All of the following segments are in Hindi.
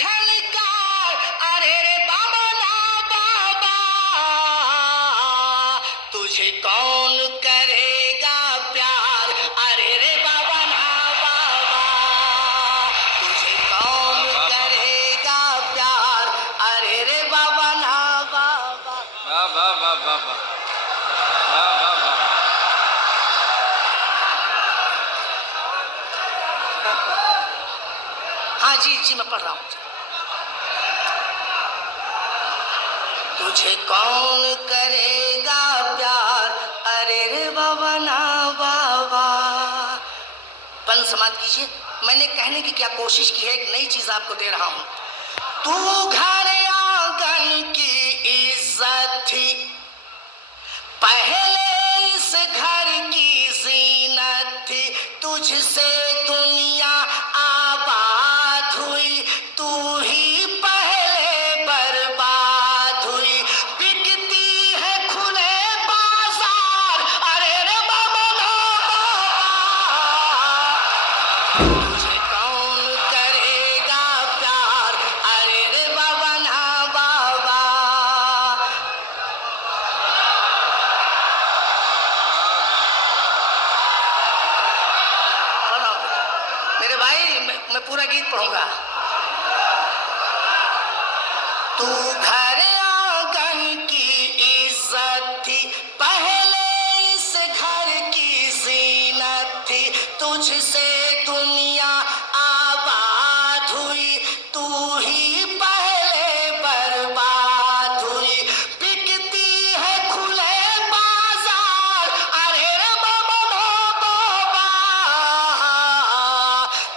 झलकार, अरे रे बाबा ना बाबा, तुझे कौन करेगा प्यार, अरे रे बाबा ना बाबा, तुझे कौन करेगा प्यार, अरे रे बाबा ना बाबा। वाह वाह वाह वाह वाह वाह वाह वाह। हाँ जी जी मैं पढ़ रहा हूँ। तुझे कौन करेगा प्यार, अरे रे बाबा ना बाबा। बंद समाप्त कीजिए। मैंने कहने की क्या कोशिश की है, एक नई चीज आपको दे रहा हूं। तू घर आंगन की इज्जत थी, पहले इस घर की जीनत थी, तुझसे दुनिया आबाद हुई, तू ही पहले बर्बाद हुई, बिकती है खुले बाजार, अरे रे बाबा ना बाबा, तुझे कौन करेगा प्यार, अरे रे बाबा ना बाबा। मेरे भाई मैं पूरा गीत पढ़ूंगा। तू घर आंगन की इज्जत थी, पहले इस घर की जीनत थी, तुझसे दुनिया आबाद हुई, तू ही पहले बर्बाद हुई, बिकती है खुले बाजार, अरे रे बाबा ना बाबा,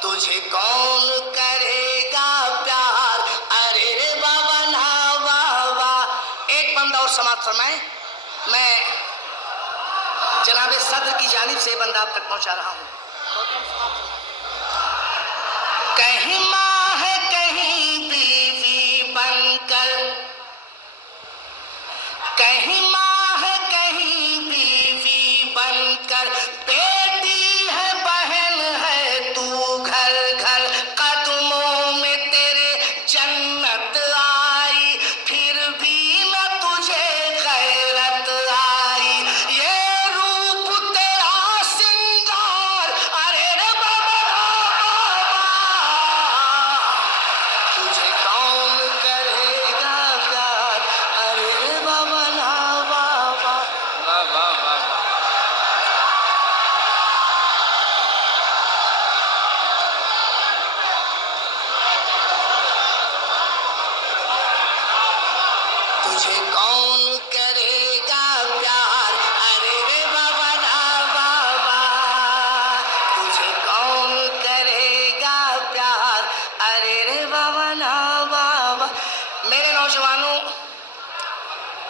तुझे कौन करेगा प्यार, अरे रे बाबा ना बाबा। एक बंदा और समाप्त फरमाए। मैं जनाबे सदर की जानिब से बंदा आप तक पहुंचा रहा हूं। कहीं माँ है कहीं बीवी बनकर, कहीं माँ है कहीं बीवी बनकर, बेटी है बहन है तू घर घर, कदमों में तेरे जन्नत आई, फिर भी न तुझे गैरत आई, ये रूप तेरा सिंगार, अरे रे बाबा ना बाबा, तुझे कौन करेगा प्यार, अरे रे बाबा ना बाबा। वाह वाह वाह वाह। तुझे कौन करेगा प्यार, अरे रे बाबा ना बाबा, तुझे कौन करेगा प्यार, अरे रे बाबा ना बाबा। मेरे नौजवानों,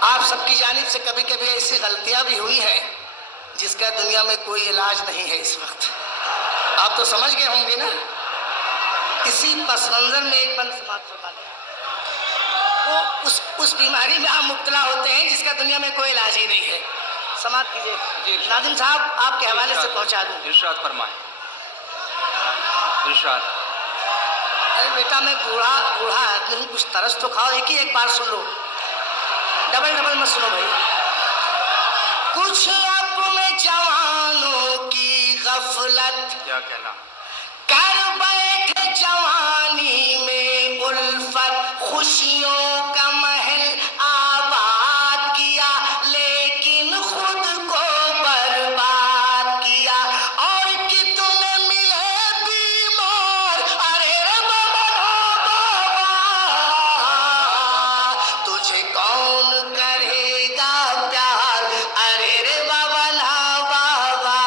आप सबकी जानिब से कभी कभी ऐसी गलतियां भी हुई हैं जिसका दुनिया में कोई इलाज नहीं है इस वक्त। आप तो समझ गए होंगे ना। इसी पस मंजर में एक बंद समाप्त होता है, वो उस बीमारी में आप मुब्तला होते हैं जिसका दुनिया में कोई इलाज ही नहीं है। समाप्त कीजिए। नाज़िम साहब आपके हवाले से पहुंचा दूं। इरशाद फरमाएं। इरशाद। अरे बेटा मैं बूढ़ा आदमी हूँ, कुछ तरस तो खाओ। एक बार सुन लो, डबल मत सुनो भाई। कुछ अपने जवानों की गफलत क्या कहना। कर बैठे जवानी में उल्फत, खुशियों का महल आबाद किया, लेकिन खुद को बर्बाद किया, और कितने मिले बीमार, अरे रे बाबा ना बाबा, तुझे कौन करेगा प्यार, अरे रे बाबा ना बाबा।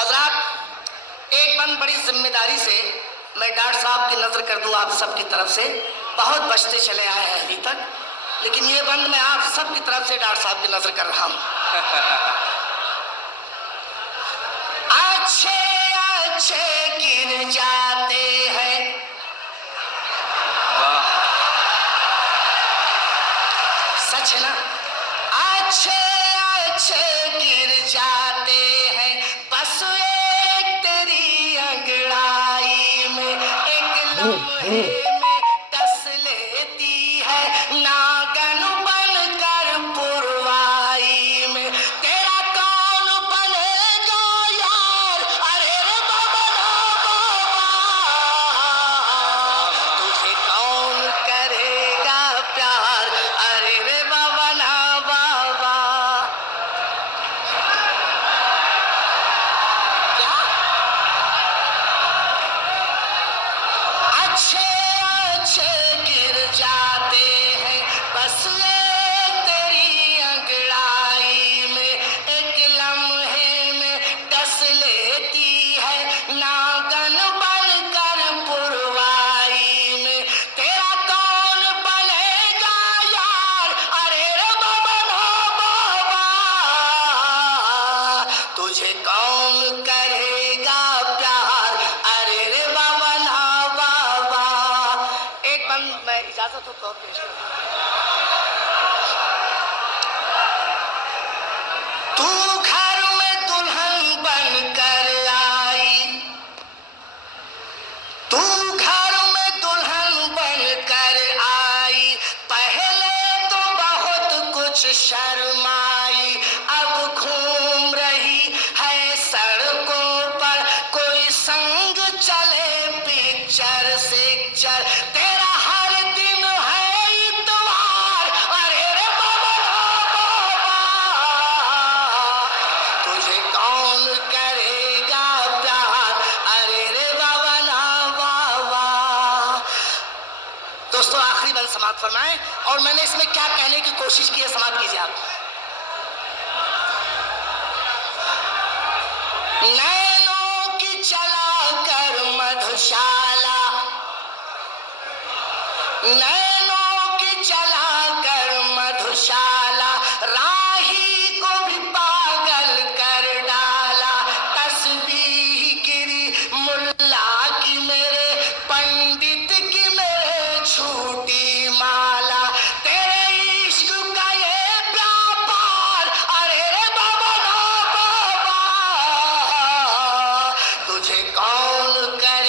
हजरात, एक बंद बड़ी जिम्मेदारी से मैं डॉक्टर साहब की नजर कर दूं आप सब की तरफ से। बहुत बचते चले आए हैं अभी तक, लेकिन ये बंद मैं आप सब की तरफ से डॉक्टर साहब की नजर कर रहा हूं। अच्छे अच्छे गिर जाते हैं, वाह। सच है ना। अच्छे अच्छे गिर जाते हैं, बस एक तेरी अंगड़ाई में, एक लम्हे में बंद मैं इजाजत हो तो और पेश करूं। तू घर में दुल्हन बन कर आई, तू घर में दुल्हन बन कर आई, पहले तो बहुत कुछ शर्माई, अब घूम रही है सड़कों पर, कोई संग चले पिक्चर सिक्चर, तेरा हर दिन है इतवार, अरे रे बाबा बाबा, तुझे कौन करेगा प्यार, अरे रे बाबा ना बाबा। दोस्तों आखिरी बंद समाप्त फरमाएं, और मैंने इसमें क्या कहने की कोशिश की है समाप्त कीजिए आप। नैनों की चला कर मधुशाला, नैनों की चला कर मधुशाला, राही को भी पागल कर डाला, तस्बीह गिरी मुल्ला की मेरे, पंडित की मेरे छूटी माला, तेरे इश्क का ये व्यापार, अरे रे बाबा ना बाबा, तुझे कौन कर